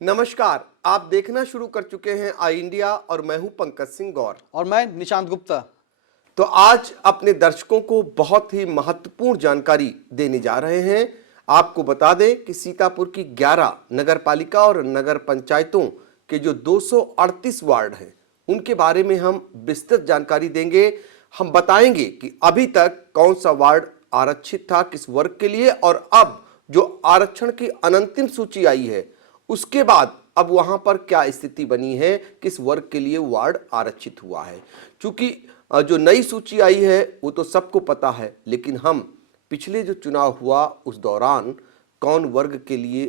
नमस्कार, आप देखना शुरू कर चुके हैं आई इंडिया और मैं हूं पंकज सिंह गौर और मैं निशांत गुप्ता। तो आज अपने दर्शकों को बहुत ही महत्वपूर्ण जानकारी देने जा रहे हैं। आपको बता दें कि सीतापुर की 11 नगर पालिका और नगर पंचायतों के जो 238 वार्ड हैं उनके बारे में हम विस्तृत जानकारी देंगे। हम बताएंगे कि अभी तक कौन सा वार्ड आरक्षित था किस वर्ग के लिए, और अब जो आरक्षण की अनंतिम सूची आई है उसके बाद अब वहां पर क्या स्थिति बनी है, किस वर्ग के लिए वार्ड आरक्षित हुआ है। क्योंकि जो नई सूची आई है वो तो सबको पता है, लेकिन हम पिछले जो चुनाव हुआ उस दौरान कौन वर्ग के लिए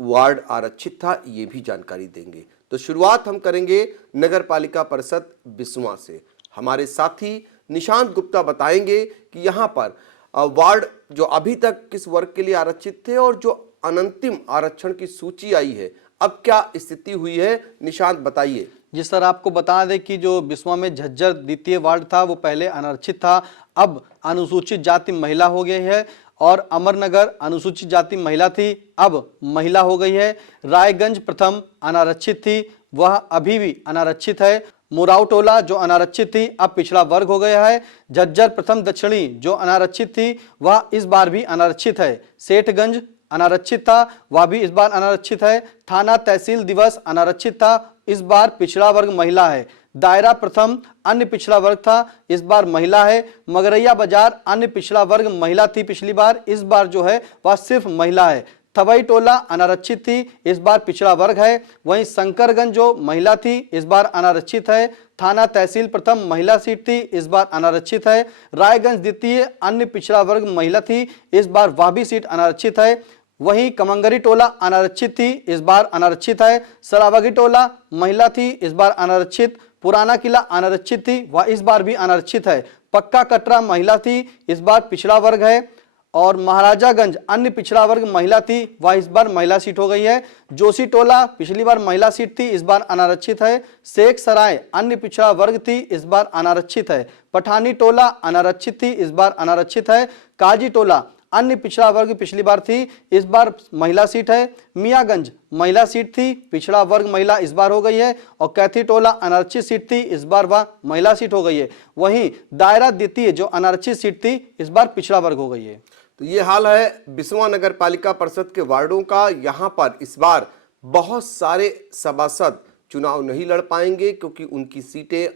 वार्ड आरक्षित था ये भी जानकारी देंगे। तो शुरुआत हम करेंगे नगर पालिका परिषद बिस्वा से। हमारे साथी निशांत गुप्ता बताएंगे कि यहाँ पर वार्ड जो अभी तक किस वर्ग के लिए आरक्षित थे और जो अनंतिम आरक्षण की सूची आई है अब क्या स्थिति हुई है। निशांत बताइए। जी सर, आपको बता दें कि जो बिस्वा में झज्जर द्वितीय वार्ड था वो पहले अनारक्षित था, अब अनुसूचित जाति महिला हो गई है। और अमरनगर अनुसूचित जाति महिला थी, अब महिला हो गई है। रायगंज प्रथम अनारक्षित थी, वह अभी भी अनारक्षित है। मुराव टोला जो अनारक्षित थी अब पिछड़ा वर्ग हो गया है। झज्जर प्रथम दक्षिणी जो अनारक्षित थी वह इस बार भी अनारक्षित है। सेठगंज अनारक्षित था, वह भी इस बार अनारक्षित है। थाना तहसील दिवस अनारक्षित था, इस बार पिछड़ा वर्ग महिला है। दायरा प्रथम अन्य पिछड़ा वर्ग था, इस बार महिला है। मगरैया बाजार अन्य पिछड़ा वर्ग महिला थी पिछली बार, इस बार जो है वह सिर्फ महिला है। थवई टोला अनारक्षित थी, इस बार पिछड़ा वर्ग है। वहीं शंकरगंज जो महिला थी इस बार अनारक्षित है। थाना तहसील प्रथम महिला सीट थी, इस बार अनारक्षित है। रायगंज द्वितीय अन्य पिछड़ा वर्ग महिला थी, इस बार वह भी सीट अनारक्षित है। वहीं कमंगरी टोला अनारक्षित थी, इस बार अनारक्षित है। सरावगी टोला महिला थी, इस बार अनारक्षित। पुराना किला अनारक्षित थी, वह इस बार भी अनारक्षित है। पक्का कटरा महिला थी, इस बार पिछड़ा वर्ग है। और महाराजागंज अन्य पिछड़ा वर्ग महिला थी, वह इस बार महिला सीट हो गई है। जोशी टोला पिछली बार महिला सीट थी, इस बार अनारक्षित है। शेख सराय अन्य पिछड़ा वर्ग थी, इस बार अनारक्षित है। पठानी टोला अनारक्षित थी, इस बार अनारक्षित है। काजी टोला अन्य पिछड़ा वर्ग पिछली बार थी, इस बार महिला सीट है। मियागंज महिला सीट थी, पिछड़ा वर्ग महिला इस बार हो गई है। और कैथी टोला अनारक्षित सीट थी, इस बार वह महिला सीट हो गई है। वहीं दायरा द्वितीय जो अनारक्षित सीट थी इस बार पिछड़ा वर्ग हो गई है। तो ये हाल है बिस्वा नगर पालिका परिषद के वार्डों का। यहाँ पर इस बार बहुत सारे सभासद चुनाव नहीं लड़ पाएंगे क्योंकि उनकी सीटें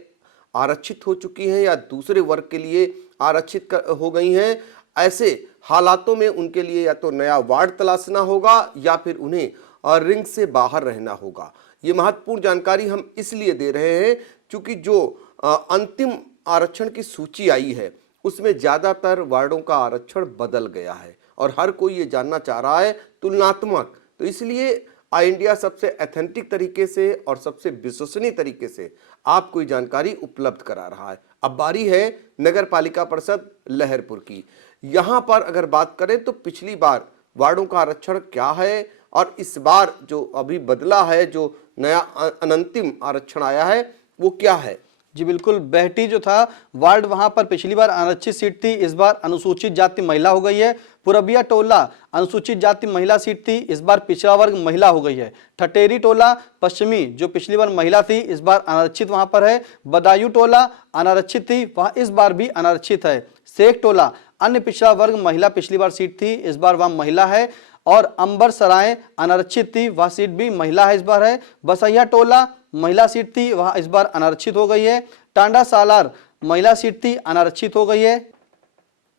आरक्षित हो चुकी हैं या दूसरे वर्ग के लिए आरक्षित हो गई हैं। ऐसे हालातों में उनके लिए या तो नया वार्ड तलाशना होगा या फिर उन्हें रिंग से बाहर रहना होगा। ये महत्वपूर्ण जानकारी हम इसलिए दे रहे हैं क्योंकि जो अंतिम आरक्षण की सूची आई है उसमें ज़्यादातर वार्डों का आरक्षण बदल गया है और हर कोई ये जानना चाह रहा है तुलनात्मक। तो इसलिए आई इंडिया सबसे ऑथेंटिक तरीके से और सबसे विश्वसनीय तरीके से आपको ये जानकारी उपलब्ध करा रहा है। अब बारी है नगर पालिका परिषद लहरपुर की। यहाँ पर अगर बात करें तो पिछली बार वार्डों का आरक्षण क्या है और इस बार जो अभी बदला है, जो नया अनंतिम आरक्षण आया है वो क्या है। जी बिल्कुल, बेहटी जो था वार्ड वहां पर पिछली बार आरक्षित सीट थी, इस बार अनुसूचित जाति महिला हो गई है। पुरबिया टोला अनुसूचित जाति महिला सीट थी, इस बार पिछड़ा वर्ग महिला हो गई है। ठटेरी टोला पश्चिमी जो पिछली बार महिला थी इस बार अनारक्षित वहां पर है। बदायूं टोला अनारक्षित थी, वह इस बार भी अनारक्षित है। शेख टोला अन्य पिछड़ा वर्ग महिला पिछली बार सीट थी, इस बार वह महिला है। और अंबर सराय अनारक्षित थी, वह सीट भी महिला है इस बार है। बसैया टोला महिला सीट थी, वह इस बार अनारक्षित हो गई है। टांडा सालार महिला सीट थी, अनारक्षित हो गई है।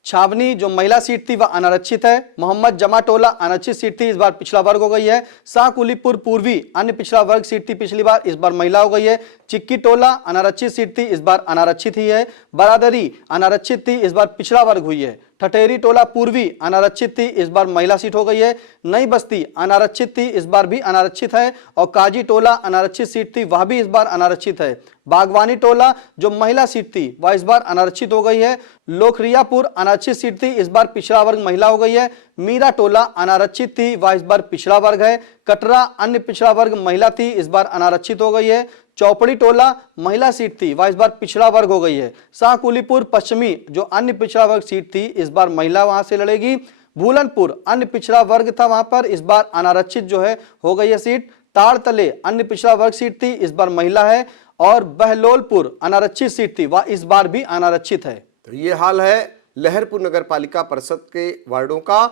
छावनी जो महिला सीट थी वह अनारक्षित है। मोहम्मद जमा टोला अनारक्षित सीट थी, इस बार पिछड़ा वर्ग हो गई है। शाहकुलीपुर पूर्वी अन्य पिछड़ा वर्ग सीट थी पिछली बार, इस बार महिला हो गई है। चिक्की टोला अनारक्षित सीट थी, इस बार अनारक्षित ही है। बरादरी अनारक्षित थी, इस बार पिछड़ा वर्ग हुई है। ठठेरी टोला पूर्वी अनारक्षित थी, इस बार महिला सीट हो गई है। नई बस्ती अनारक्षित थी, इस बार भी अनारक्षित है। और काजी टोला अनारक्षित सीट थी, वह भी इस बार अनारक्षित है। बागवानी टोला जो महिला सीट थी वह इस बार अनारक्षित हो गई है। लोखरियापुर अनारक्षित सीट थी, इस बार पिछड़ा वर्ग महिला हो गई है। मीरा टोला अनारक्षित थी, वह इस बार पिछड़ा वर्ग है। कटरा अन्य पिछड़ा वर्ग महिला थी, इस बार अनारक्षित हो गई है। चौपड़ी टोला महिला सीट थी, वह इस बार पिछड़ा वर्ग हो गई है। शाहकुलीपुर पश्चिमी जो अन्य पिछड़ा वर्ग सीट थी, इस बार महिला वहां से लड़ेगी। भूलनपुर अन्य पिछड़ा वर्ग था, वहां पर इस बार अनारक्षित जो है हो गई है सीट। ताड़तले अन्य पिछड़ा वर्ग सीट थी, इस बार महिला है। और बहलोलपुर अनारक्षित सीट थी, वह इस बार भी अनारक्षित है। तो ये हाल है लहरपुर नगर पालिका परिषद के वार्डों का।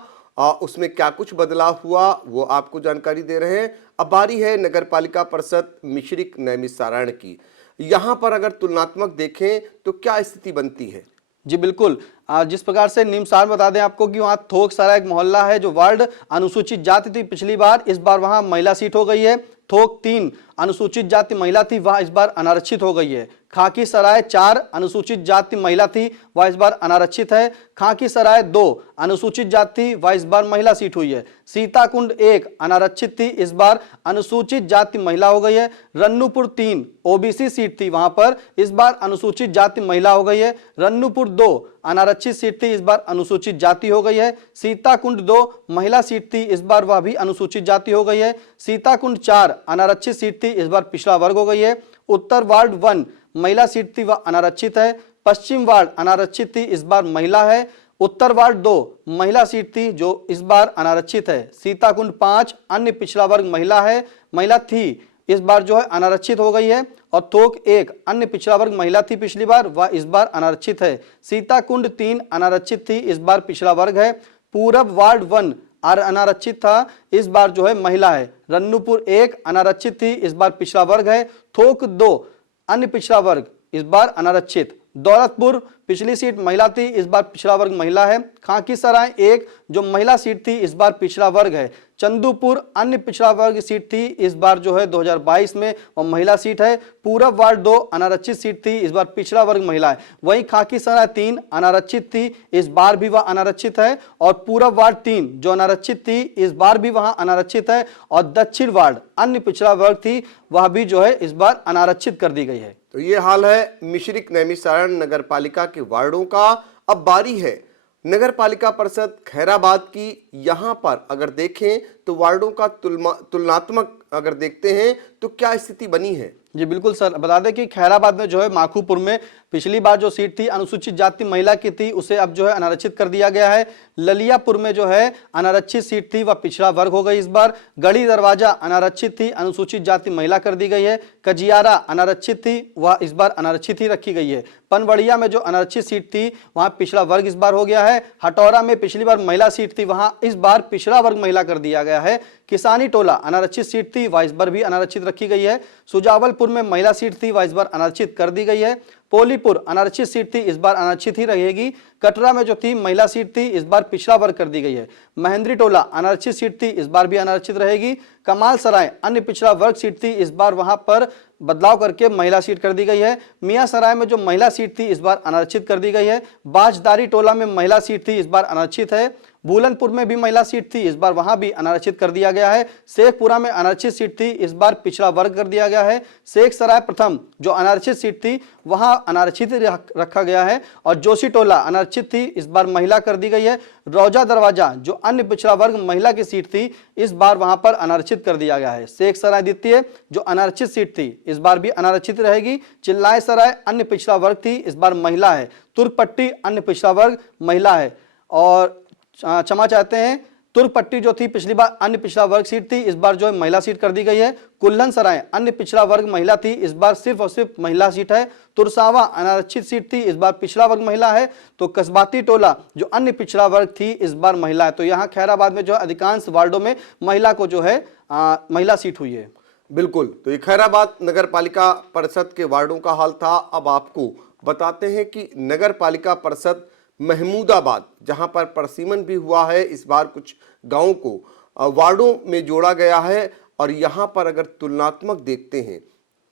उसमें क्या कुछ बदलाव हुआ वो आपको जानकारी दे रहे हैं। अब बारी है नगर पालिका परिषद मिश्रिक नैमिषारण्य की। यहाँ पर अगर तुलनात्मक देखें तो क्या स्थिति बनती है? जी बिल्कुल, जिस प्रकार से निम्सार बता दें आपको कि वहां थोक सारा एक मोहल्ला है जो वार्ड अनुसूचित जाति थी पिछली बार, इस बार वहां महिला सीट हो गई है। थोक 3 अनुसूचित जाति महिला थी, वह इस बार अनारक्षित हो गई है। खाकी सराय 4 अनुसूचित जाति महिला थी, वह इस बार अनारक्षित है। खाकी सराय 2 अनुसूचित जाति, वह इस बार महिला सीट हुई है। सीताकुंड 1 अनारक्षित थी, इस बार अनुसूचित जाति महिला हो गई है। रन्नूपुर 3 ओबीसी सीट थी, वहां पर इस बार अनुसूचित जाति महिला हो गई है। रन्नूपुर 2 अनारक्षित सीट थी, इस बार अनुसूचित जाति हो गई है। सीताकुंड 2 महिला सीट थी, इस बार वह भी अनुसूचित जाति हो गई है। सीताकुंड 4 अनारक्षित सीट थी, इस बार पिछड़ा वर्ग हो गई है। उत्तर वार्ड 1 महिला सीट थी, वह अनारक्षित है। पश्चिम वार्ड अनारक्षित थी, इस बार महिला है। उत्तर वार्ड 2 महिला सीट थी, जो इस बार अनारक्षित है। सीताकुंड 5 अन्य पिछड़ा वर्ग महिला है, महिला थी, इस बार जो है अनारक्षित हो गई है। और थोक 1 अन्य पिछड़ा वर्ग महिला थी पिछली बार, वह इस बार अनारक्षित है। सीताकुंड 3 अनारक्षित थी, इस बार पिछड़ा वर्ग है। पूरब वार्ड 1 अनारक्षित था, इस बार जो है महिला है। रन्नूपुर 1 अनारक्षित थी, इस बार पिछड़ा वर्ग है। थोक 2 अन्य पिछड़ा वर्ग, इस बार अनारक्षित। दौलतपुर पिछली सीट महिला थी, इस बार पिछड़ा वर्ग महिला है। खाकी सराय 1 जो महिला सीट थी, इस बार पिछड़ा वर्ग है। चंदूपुर अन्य पिछड़ा वर्ग सीट थी, इस बार जो है 2022 में वह महिला सीट है। पूरब वार्ड 2 अनारक्षित सीट थी, इस बार पिछड़ा वर्ग महिला है। वहीं खाकी सराय 3 अनारक्षित थी, इस बार भी वह अनारक्षित है। और पूरब वार्ड 3 जो अनारक्षित थी, इस बार भी वहां अनारक्षित है। और दक्षिण वार्ड अन्य पिछड़ा वर्ग थी, वह भी जो है इस बार अनारक्षित कर दी गई है। तो ये हाल है मिश्रिक नैमिषारण्य नगर पालिका के वार्डों का। अब बारी है नगर पालिका परिषद खैराबाद की। यहाँ पर अगर देखें तो वार्डों का तुलनात्मक अगर देखते हैं तो क्या स्थिति बनी है? जी बिल्कुल सर, बता दें कि खैराबाद में जो है माखूपुर में पिछली बार जो सीट थी अनुसूचित जाति महिला की थी, उसे अब जो है अनारक्षित कर दिया गया है। ललियापुर में जो है अनारक्षित सीट थी, वह पिछड़ा वर्ग हो गई इस बार। गढ़ी दरवाजा अनारक्षित थी, अनुसूचित जाति महिला कर दी गई है। कजियारा अनारक्षित थी, वह इस बार अनारक्षित ही रखी गई है। पनवड़िया में जो अनारक्षित सीट थी, वहां पिछड़ा वर्ग इस बार हो गया है। हटौरा में पिछली बार महिला सीट थी, वहां इस बार पिछड़ा वर्ग महिला कर दिया गया है। किसानी टोला अनारक्षित सीट थी, वह इस बार भी अनारक्षित रखी गई है। सुजावलपुर में महिला सीट थी, वह इस बार अनारक्षित कर दी गई है। पोलीपुर अनारक्षित सीट थी, इस बार अनारक्षित ही रहेगी। कटरा में जो थी महिला सीट थी, इस बार पिछड़ा वर्ग कर दी गई है। महेंद्री टोला अनारक्षित सीट थी, इस बार भी अनारक्षित रहेगी। कमाल सराय अन्य पिछड़ा वर्ग सीट थी, इस बार वहां पर बदलाव करके महिला सीट कर दी गई है। मियां सराय में जो महिला सीट थी, इस बार अनारक्षित कर दी गई है। बाजदारी टोला में महिला सीट थी, इस बार अनारक्षित है। भूलनपुर में भी महिला सीट थी, इस बार वहां भी अनारक्षित कर दिया गया है। शेखपुरा में अनारक्षित सीट थी, इस बार पिछड़ा वर्ग कर दिया गया है। शेख सराय प्रथम जो अनारक्षित सीट थी, वहां अनारक्षित रखा गया है। और जोशी टोला अनारक्षित थी, इस बार महिला कर दी गई है। रौजा दरवाजा जो अन्य पिछड़ा वर्ग महिला की सीट थी, इस बार वहां पर अनारक्षित कर दिया गया है। शेख सराय द्वितीय जो अनारक्षित सीट थी, इस बार भी अनारक्षित रहेगी। चिल्लाय सराय अन्य पिछड़ा वर्ग थी, इस बार महिला है। तुर्कपट्टी अन्य पिछड़ा वर्ग महिला है। और क्षमा चाहते हैं, तुर्कपट्टी जो थी पिछली बार अन्य पिछड़ा वर्ग सीट थी, इस बार जो है महिला सीट कर दी गई है। कुल्लन सराय अन्य पिछड़ा वर्ग महिला थी, इस बार सिर्फ और सिर्फ महिला सीट है। तुरसावा अनारक्षित सीट थी, इस बार पिछड़ा वर्ग महिला है। तो कस्बाती टोला जो अन्य पिछड़ा वर्ग थी, इस बार महिला है। तो यहाँ खैराबाद में जो अधिकांश वार्डों में महिला को जो है महिला सीट हुई है। बिल्कुल, तो ये खैराबाद नगर पालिका परिषद के वार्डों का हाल था। अब आपको बताते हैं कि नगर पालिका परिषद महमूदाबाद, जहां पर परसीमन भी हुआ है, इस बार कुछ गांवों को वार्डों में जोड़ा गया है। और यहां पर अगर तुलनात्मक देखते हैं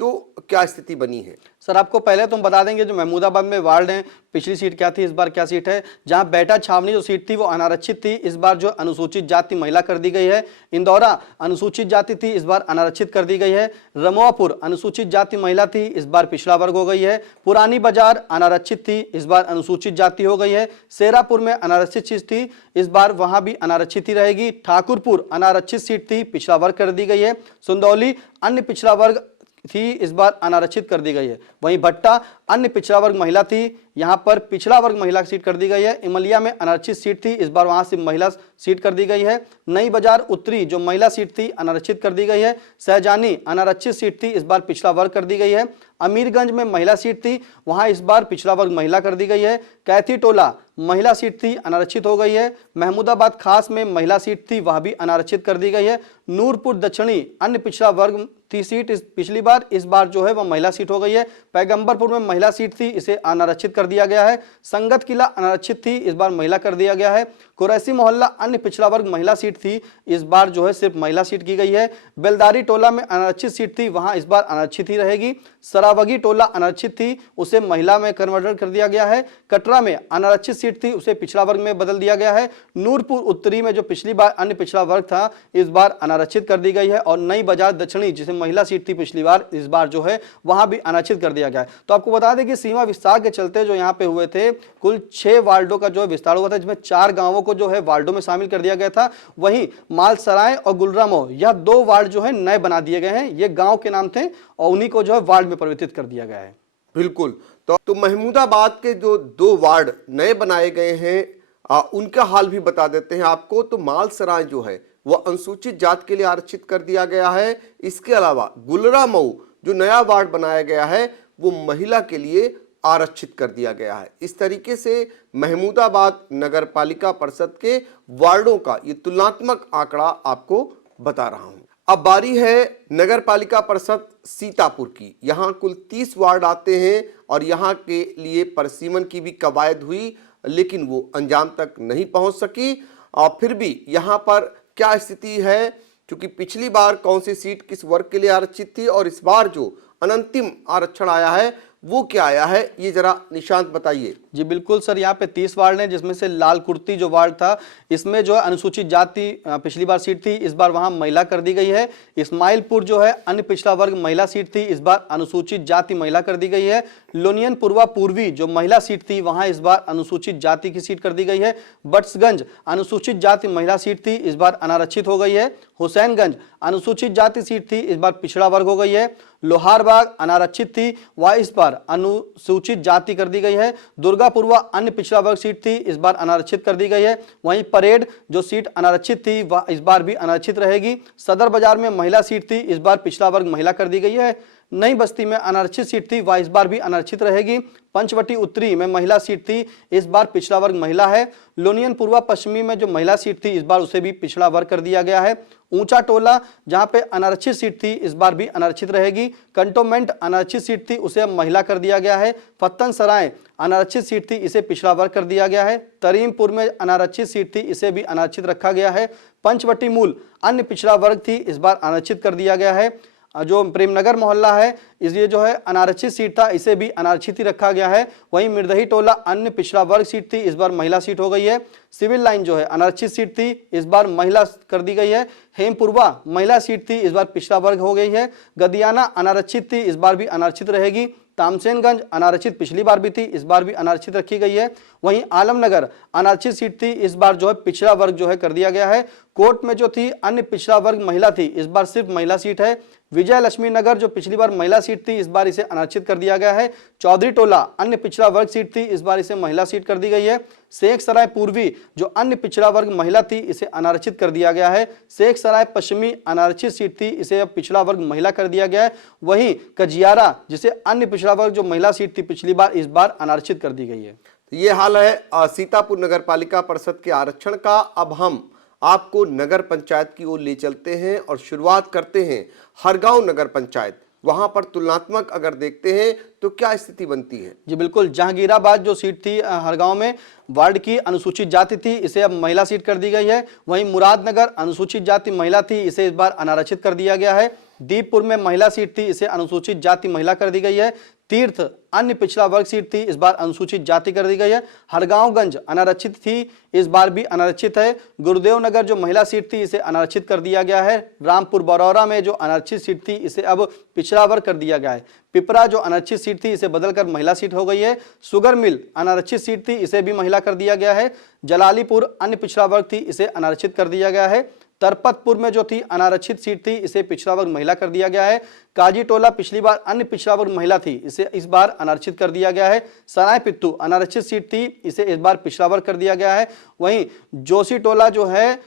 तो क्या स्थिति बनी है? सर आपको पहले तो हम बता देंगे जो महमूदाबाद में वार्ड है, पिछली सीट क्या थी, इस बार क्या सीट है। जहां बेटा छावनी जो सीट थी वो अनारक्षित थी, इस बार जो अनुसूचित जाति महिला कर दी गई है। इंदौरा अनुसूचित जाति थी, इस बार अनारक्षित कर दी गई है। रमोआपुर अनुसूचित जाति महिला थी, इस बार पिछड़ा वर्ग हो गई है। पुरानी बाजार अनारक्षित थी, इस बार अनुसूचित जाति हो गई है। शेरापुर में अनारक्षित सीट थी, इस बार वहां भी अनारक्षित ही रहेगी। ठाकुरपुर अनारक्षित सीट थी, पिछड़ा वर्ग कर दी गई है। सुंदौली अन्य पिछड़ा वर्ग थी, इस बार अनारक्षित कर दी गई है। वहीं भट्टा अन्य पिछड़ा वर्ग महिला थी, यहां पर पिछड़ा वर्ग महिला सीट कर दी गई है। इमलिया में अनारक्षित सीट थी, इस बार वहां से महिला सीट कर दी गई है। नई बाजार उत्तरी जो महिला सीट थी अनारक्षित कर दी गई है। सहजानी अनारक्षित सीट थी, इस बार पिछड़ा वर्ग कर दी गई है। अमीरगंज में महिला सीट थी, वहां इस बार पिछड़ा वर्ग महिला कर दी गई है। कैथी टोला महिला सीट थी, अनारक्षित हो गई है। महमूदाबाद खास में महिला सीट थी, वह भी अनारक्षित कर दी गई है। नूरपुर दक्षिणी अन्य पिछड़ा वर्ग थी सीट, पिछली बार, इस बार जो है वह महिला सीट हो गई है। पैगंबरपुर में महिला सीट थी, इसे अनारक्षित कर दिया गया है। संगत किला अनारक्षित थी, इस बार महिला कर दिया गया है। कुरैसी मोहल्ला अन्य पिछड़ा वर्ग महिला सीट थी, इस बार जो है सिर्फ महिला सीट की गई है। बेलदारी टोला में अनारक्षित सीट थी, वहां इस बार अनारक्षित ही रहेगी। सरावगी टोला अनारक्षित थी, उसे महिला में कन्वर्ट कर दिया गया है। कटरा में अनारक्षित सीट थी, उसे पिछड़ा वर्ग में बदल दिया गया है। नूरपुर उत्तरी में जो पिछली बार अन्य पिछड़ा वर्ग था, इस बार अनारक्षित कर दी गई है। और नई बाजार दक्षिणी जिसे महिला सीट थी पिछली बार, इस बार जो है वहां भी अनारक्षित कर दिया गया है। तो आपको बता दें कि सीमा विस्तार के चलते जो यहाँ पे हुए थे, कुल 6 वार्डों का जो है विस्तार हुआ था, जिसमें 4 गांवों को जो है वार्डों में शामिल कर दिया गया था। वहीं मालसराय और गुलरामो यह 2 वार्ड जो है नए बना दिए गए हैं, ये गांव के नाम थे और उन्हीं को जो है वार्ड में परिवर्तित कर दिया गया है। बिल्कुल। तो महमूदाबाद के जो 2 वार्ड नए बनाए गए हैं, उनका हाल भी बता देते हैं आपको। तो मालसराय जो है वो अनुसूचित जात के लिए आरक्षित कर दिया गया है। इसके अलावा गुलरामऊ जो नया वार्ड बनाया गया है वो महिला के लिए आरक्षित कर दिया गया है। इस तरीके से महमूदाबाद नगर पालिका परिषद के वार्डों का ये तुलनात्मक आंकड़ा आपको बता रहा हूं। अब बारी है नगर पालिका परिषद सीतापुर की। यहाँ कुल 30 वार्ड आते हैं और यहाँ के लिए परिसीमन की भी कवायद हुई, लेकिन वो अंजाम तक नहीं पहुंच सकी। और फिर भी यहाँ पर क्या स्थिति है, क्योंकि पिछली बार कौन सी सीट किस वर्ग के लिए आरक्षित थी और इस बार जो अनंतिम आरक्षण आया है वो क्या आया है, ये जरा निशांत बताइए। जी बिल्कुल सर, यहाँ पे 30 वार्ड हैं, जिसमें से लाल कुर्ती जो वार्ड था, इसमें जो है अनुसूचित जाति पिछली बार सीट थी, इस बार वहां महिला कर दी गई है। इस्माइलपुर जो है अन्य पिछड़ा वर्ग महिला सीट थी, इस बार अनुसूचित जाति महिला कर दी गई है। लोनियन पूर्वा पूर्वी जो महिला सीट थी, वहां इस बार अनुसूचित जाति की सीट कर दी गई है। बट्सगंज अनुसूचित जाति महिला सीट थी, इस बार अनारक्षित हो गई है। हुसैनगंज अनुसूचित जाति सीट थी, इस बार पिछड़ा वर्ग हो गई है। लोहारबाग अनारक्षित थी, वह इस बार अनुसूचित जाति कर दी गई है। दुर्गापुरवा अन्य पिछड़ा वर्ग सीट थी, इस बार अनारक्षित कर दी गई है। वहीं परेड जो सीट अनारक्षित थी वह इस बार भी अनारक्षित रहेगी। सदर बाजार में महिला सीट थी, इस बार पिछड़ा वर्ग महिला कर दी गई है। नई बस्ती में अनारक्षित सीट थी, वह इस बार भी अनारक्षित रहेगी। पंचवटी उत्तरी में महिला सीट थी, इस बार पिछड़ा वर्ग महिला है। लोनियन पूर्वा पश्चिमी में जो महिला सीट थी, इस बार उसे भी पिछड़ा वर्ग कर दिया गया है। ऊंचा टोला जहां पे अनारक्षित सीट थी, इस बार भी अनारक्षित रहेगी। कंटोनमेंट अनारक्षित सीट थी, उसे अब महिला कर दिया गया है। फत्तन सराय अनारक्षित सीट थी, इसे पिछड़ा वर्ग कर दिया गया है। तरीमपुर में अनारक्षित सीट थी, इसे भी अनारक्षित रखा गया है। पंचवटी मूल अन्य पिछड़ा वर्ग थी, इस बार अनारक्षित कर दिया गया है। जो प्रेमनगर मोहल्ला है, इसलिए जो है अनारक्षित सीट था, इसे भी अनारक्षित ही रखा गया है। वहीं मिर्दही टोला अन्य पिछड़ा वर्ग सीट थी, इस बार महिला सीट हो गई है। सिविल लाइन जो है अनारक्षित सीट थी, इस बार महिला कर दी गई है। हेमपुरवा महिला सीट थी, इस बार पिछड़ा वर्ग हो गई है। गदियाना अनारक्षित थी, इस बार भी अनारक्षित रहेगी। तामसेनगंज अनारक्षित पिछली बार भी थी, इस बार भी अनारक्षित रखी गई है। वहीं आलमनगर अनारक्षित सीट थी, इस बार जो है पिछड़ा वर्ग जो है कर दिया गया है। कोर्ट में जो थी अन्य पिछड़ा वर्ग महिला थी, इस बार सिर्फ महिला सीट है। विजय लक्ष्मी नगर जो पिछली बार महिला सीट थी, इस बार इसे अनारक्षित कर दिया गया है। चौधरी टोला अन्य पिछड़ा वर्ग सीट थी, इस बार इसे महिला सीट कर दी गई है। शेख सराय पूर्वी जो अन्य पिछड़ा वर्ग महिला थी, इसे अनारक्षित कर दिया गया है। शेख सराय पश्चिमी अनारक्षित सीट थी, इसे अब पिछड़ा वर्ग महिला कर दिया गया है। वहीं कजियारा जिसे अन्य पिछड़ा वर्ग जो महिला सीट थी पिछली बार, इस बार अनारक्षित कर दी गई है। ये हाल है सीतापुर नगर पालिका परिषद के आरक्षण का। अब हम आपको नगर पंचायत की ओर ले चलते हैं और शुरुआत करते हैं हरगांव नगर पंचायत। वहां पर तुलनात्मक अगर देखते हैं तो क्या स्थिति बनती है। जी बिल्कुल, जहांगीराबाद जो सीट थी हरगांव में वार्ड की अनुसूचित जाति थी, इसे अब महिला सीट कर दी गई है। वहीं मुरादनगर अनुसूचित जाति महिला थी, इसे इस बार अनारक्षित कर दिया गया है। दीपपुर में महिला सीट थी, इसे अनुसूचित जाति महिला कर दी गई है। तीर्थ अन्य पिछड़ा वर्ग सीट थी, इस बार अनुसूचित जाति कर दी गई है। हरगांवगंज अनारक्षित थी, इस बार भी अनारक्षित है। गुरुदेव नगर जो महिला सीट थी, इसे अनारक्षित कर दिया गया है। रामपुर बरौरा में जो अनारक्षित सीट थी, इसे अब पिछड़ा वर्ग कर दिया गया है। पिपरा जो अनारक्षित सीट थी, इसे बदलकर महिला सीट हो गई है। शुगर मिल अनारक्षित सीट थी, इसे भी महिला कर दिया गया है। जलालीपुर अन्य पिछड़ा वर्ग थी, इसे अनारक्षित कर दिया गया है। तरपतपुर में जो थी अनारक्षित सीट थी, इसे पिछड़ा वर्ग महिला कर दिया गया है। काजी टोला पिछली बार अन्य पिछड़ा वर्ग महिला थी, इसे इस बार अनारक्षित कर दिया गया है। सराय पित्तू अनारक्षित सीट थी, इसे इस बार पिछड़ा वर्ग कर दिया गया है। वहीं जोशी टोला जो है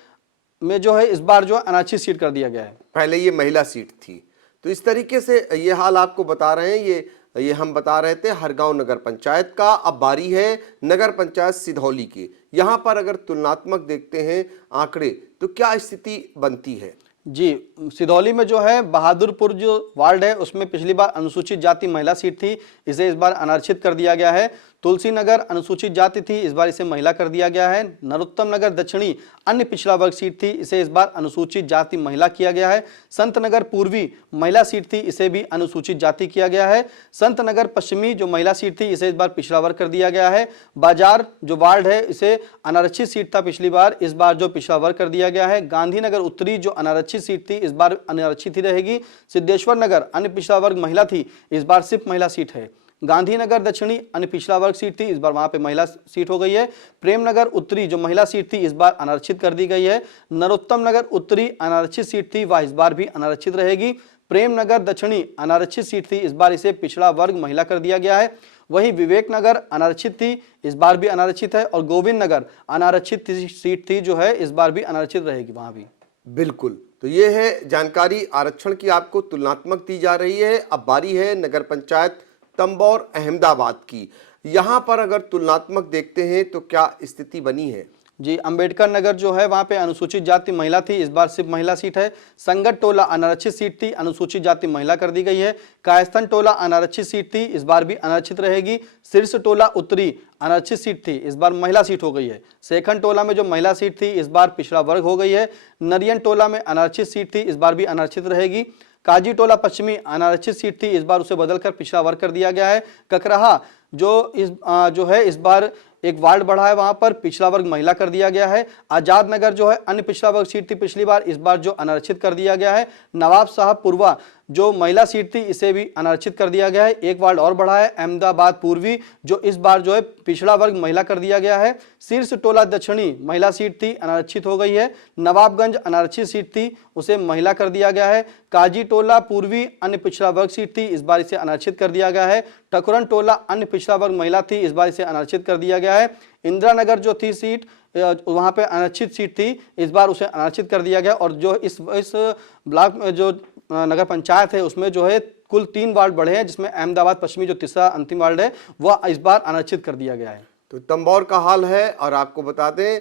इस बार जो अनारक्षित सीट कर दिया गया है। पहले ये महिला सीट थी। तो इस तरीके से ये हाल आपको बता रहे हैं, ये हम बता रहे थे हरगांव नगर पंचायत का। अब बारी है नगर पंचायत सिधौली की। यहाँ पर अगर तुलनात्मक देखते हैं आंकड़े तो क्या स्थिति बनती है? जी, सिधौली में जो है बहादुरपुर जो वार्ड है उसमें पिछली बार अनुसूचित जाति महिला सीट थी, इसे इस बार अनारक्षित कर दिया गया है। तुलसी नगर अनुसूचित जाति थी, इस बार इसे महिला कर दिया गया है। नरोत्तम नगर दक्षिणी अन्य पिछड़ा वर्ग सीट थी, इसे इस बार अनुसूचित जाति महिला किया गया है। संत नगर पूर्वी महिला सीट थी, इसे भी अनुसूचित जाति किया गया है। संत नगर पश्चिमी जो महिला सीट थी, इसे इस बार पिछड़ा वर्ग कर दिया गया है। बाजार जो वार्ड है इसे अनारक्षित सीट था पिछली बार, इस बार जो पिछड़ा वर्ग कर दिया गया है। गांधीनगर उत्तरी जो अनारक्षित सीट थी, इस बार अनारक्षित ही रहेगी। सिद्धेश्वर नगर अन्य पिछड़ा वर्ग महिला थी, इस बार सिर्फ महिला सीट है। गांधीनगर दक्षिणी अन्य पिछड़ा वर्ग सीट थी, इस बार वहां पे महिला सीट हो गई है। प्रेमनगर उत्तरी जो महिला सीट थी, इस बार अनारक्षित कर दी गई है। नरोत्तम नगर उत्तरी अनारक्षित सीट थी, वह इस बार भी अनारक्षित रहेगी। प्रेमनगर दक्षिणी अनारक्षित सीट थी, इस बार इसे पिछड़ा वर्ग महिला कर दिया गया है। वही विवेक नगर अनारक्षित थी, इस बार भी अनारक्षित है। और गोविंद नगर अनारक्षित सीट थी जो है, इस बार भी अनारक्षित रहेगी वहां भी। बिल्कुल, तो ये है जानकारी आरक्षण की आपको तुलनात्मक दी जा रही है। अब बारी है नगर पंचायत तंबौर अहमदाबाद की। यहाँ पर अगर तुलनात्मक देखते हैं तो क्या स्थिति बनी है? जी, अंबेडकर नगर जो है वहां पे अनुसूचित जाति महिला थी, इस बार सिर्फ महिला सीट है। संगत टोला अनारक्षित सीट थी, अनुसूचित जाति महिला कर दी गई है। कायस्थन टोला अनारक्षित सीट थी, इस बार भी अनारक्षित रहेगी। शीर्ष टोला उत्तरी अनारक्षित सीट थी, इस बार महिला सीट हो गई है। सेखन टोला में जो महिला सीट थी, इस बार पिछड़ा वर्ग हो गई है। नरियन टोला में अनारक्षित सीट थी, इस बार भी अनारक्षित रहेगी। काजी टोला पश्चिमी अनारक्षित सीट थी, इस बार उसे बदलकर पिछड़ा वर्ग कर दिया गया है। ककराहा जो है इस बार एक वार्ड बढ़ा है, वहां पर पिछड़ा वर्ग महिला कर दिया गया है। आजाद नगर जो है अन्य पिछड़ा वर्ग सीट थी पिछली बार, इस बार जो अनारक्षित कर दिया गया है। नवाब साहब पूर्वा जो महिला सीट थी, इसे भी अनारक्षित कर दिया गया है। एक वार्ड और बढ़ा है अहमदाबाद पूर्वी, जो इस बार जो है पिछड़ा वर्ग महिला कर दिया गया है। शीर्ष टोला दक्षिणी महिला सीट थी, अनारक्षित हो गई है। नवाबगंज अनारक्षित सीट थी, उसे महिला कर दिया गया है। काजी टोला पूर्वी अन्य पिछड़ा वर्ग सीट थी, इस बार इसे अनारक्षित कर दिया गया है। ठकुरन टोला अन्य पिछड़ा वर्ग महिला थी, इस बार इसे अनारक्षित कर दिया गया है। इंदिरा नगर जो थी सीट, वहां पे अनारक्षित सीट थी, इस बार उसे अनारक्षित कर दिया गया। और जो इस ब्लॉक में जो नगर पंचायत है उसमें जो है कुल 3 वार्ड बढ़े हैं, जिसमें अहमदाबाद पश्चिमी जो तीसरा अंतिम वार्ड है वह इस बार अनारक्षित कर दिया गया है। तो तंबौर का हाल है। और आपको बता दें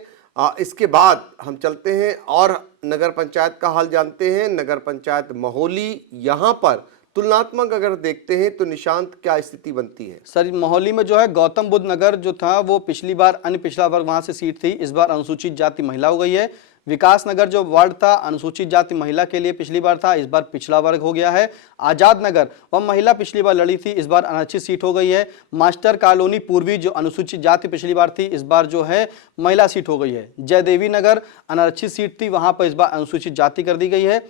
इसके बाद हम चलते हैं और नगर पंचायत का हाल जानते हैं। नगर पंचायत महोली, यहाँ पर तुलनात्मक अगर देखते हैं तो निशांत क्या स्थिति बनती है? सर, मोहाली में जो है गौतम बुद्ध नगर जो था वो पिछली बार अन्य पिछड़ा वर्ग वहां से सीट थी, इस बार अनुसूचित जाति महिला हो गई है। विकास नगर जो वार्ड था अनुसूचित जाति महिला के लिए पिछली बार था, इस बार पिछड़ा वर्ग हो गया है। आजाद नगर वह महिला पिछली बार लड़ी थी, इस बार अनारक्षित सीट हो गई है। मास्टर कॉलोनी पूर्वी जो अनुसूचित जाति पिछली बार थी, इस बार जो है महिला सीट हो गई है। जयदेवी नगर अनारक्षित सीट थी, वहां पर इस बार अनुसूचित जाति कर दी गई है।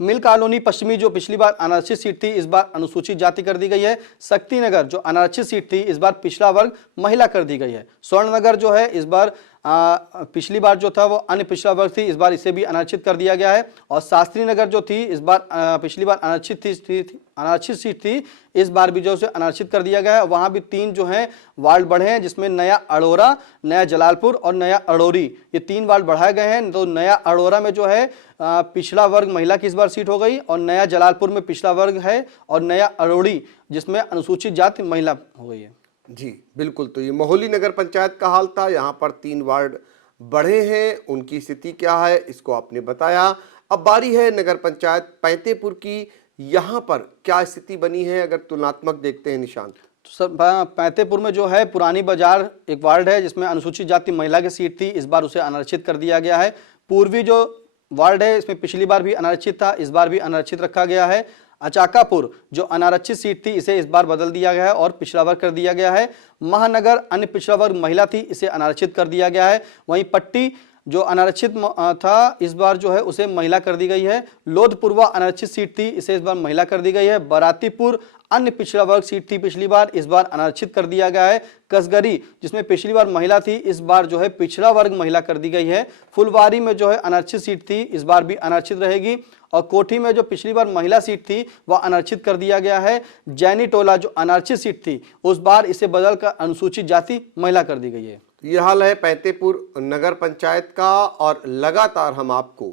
मिल कॉलोनी पश्चिमी जो पिछली बार अनारक्षित सीट थी, इस बार अनुसूचित जाति कर दी गई है। शक्ति नगर जो अनारक्षित सीट थी, इस बार पिछड़ा वर्ग महिला कर दी गई है। स्वर्ण नगर जो है इस बार पिछली बार जो था वो अन्य पिछड़ा वर्ग थी, इस बार इसे भी अनारक्षित कर दिया गया है। और शास्त्री नगर जो थी इस बार पिछली बार अनारक्षित सीट थी, इस बार भी जो उसे अनारक्षित कर दिया गया है। वहां भी 3 जो है वार्ड बढ़े हैं, जिसमें नया अड़ोरा, नया जलालपुर और नया अड़ोरी, ये 3 वार्ड बढ़ाए गए हैं। तो नया अड़ोरा में जो है पिछड़ा वर्ग महिला की इस बार सीट हो गई, और नया जलालपुर में पिछड़ा वर्ग है, और नया अड़ोरी जिसमें अनुसूचित जाति महिला हो गई है। जी बिल्कुल, तो ये महोली नगर पंचायत का हाल था। यहाँ पर 3 वार्ड बढ़े हैं, उनकी स्थिति क्या है इसको आपने बताया। अब बारी है नगर पंचायत पैंतेपुर की। यहाँ पर क्या स्थिति बनी है अगर तुलनात्मक देखते हैं निशांत? तो सर, पैंतेपुर में जो है पुरानी बाजार एक वार्ड है, जिसमें अनुसूचित जाति महिला की सीट थी, इस बार उसे अनारक्षित कर दिया गया है। पूर्वी जो वार्ड है इसमें पिछली बार भी अनारक्षित था, इस बार भी अनारक्षित रखा गया है। अचाकापुर जो अनारक्षित सीट थी, इसे इस बार बदल दिया गया है और पिछड़ा वर्ग कर दिया गया है। महानगर अन्य पिछड़ा वर्ग महिला थी, इसे अनारक्षित कर दिया गया है। वहीं पट्टी जो अनारक्षित था इस बार जो है उसे महिला कर दी गई है। लोधपुरवा अनारक्षित सीट थी, इसे इस बार महिला कर दी गई है। बरातीपुर अन्य पिछड़ा वर्ग सीट थी पिछली बार, इस बार अनारक्षित कर दिया गया है। कसगरी जिसमें पिछली बार महिला थी, इस बार जो है पिछड़ा वर्ग महिला कर दी गई है। फुलवारी में जो है अनारक्षित सीट थी, इस बार भी अनारक्षित रहेगी। और कोठी में जो पिछली बार महिला सीट थी वह अनारक्षित कर दिया गया है। जैनी टोला जो अनारक्षित सीट थी उस बार इसे बदलकर अनुसूचित जाति महिला कर दी गई है। ये हाल है पैंतेपुर नगर पंचायत का और लगातार हम आपको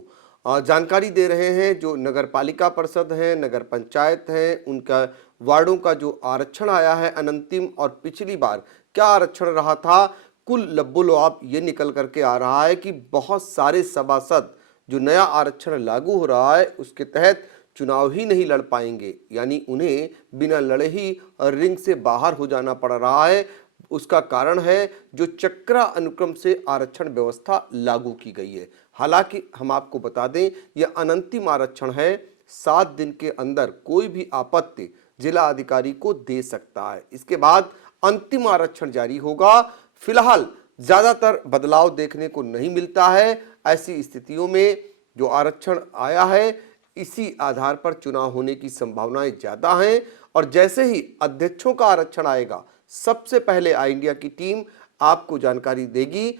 जानकारी दे रहे हैं जो नगर पालिका परिषद है, नगर पंचायत है, उनका वार्डों का जो आरक्षण आया है अनंतिम और पिछली बार क्या आरक्षण रहा था, कुल लब्बो-लुआब ये निकल करके आ रहा है कि बहुत सारे सभासद जो नया आरक्षण लागू हो रहा है उसके तहत चुनाव ही नहीं लड़ पाएंगे, यानी उन्हें बिना लड़े ही रिंग से बाहर हो जाना पड़ रहा है। उसका कारण है जो चक्रा अनुक्रम से आरक्षण व्यवस्था लागू की गई है। हालांकि हम आपको बता दें यह अनंतिम आरक्षण है, 7 दिन के अंदर कोई भी आपत्ति जिला अधिकारी को दे सकता है, इसके बाद अंतिम आरक्षण जारी होगा। फिलहाल ज्यादातर बदलाव देखने को नहीं मिलता है। ऐसी स्थितियों में जो आरक्षण आया है इसी आधार पर चुनाव होने की संभावनाएं ज्यादा हैं और जैसे ही अध्यक्षों का आरक्षण आएगा सबसे पहले आई इंडिया की टीम आपको जानकारी देगी।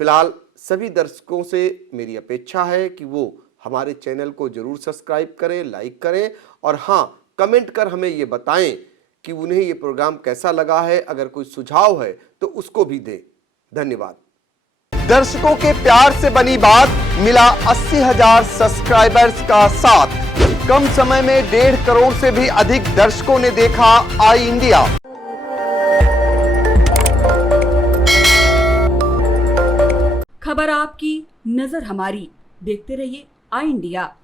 फिलहाल सभी दर्शकों से मेरी अपेक्षा है कि वो हमारे चैनल को जरूर सब्सक्राइब करें, लाइक करें और हाँ, कमेंट कर हमें ये बताएं कि उन्हें ये प्रोग्राम कैसा लगा है। अगर कोई सुझाव है तो उसको भी दें। धन्यवाद। दर्शकों के प्यार से बनी बात, मिला 80,000 सब्सक्राइबर्स का साथ। कम समय में 1.5 करोड़ से भी अधिक दर्शकों ने देखा आई इंडिया। खबर आपकी, नजर हमारी। देखते रहिए आई इंडिया।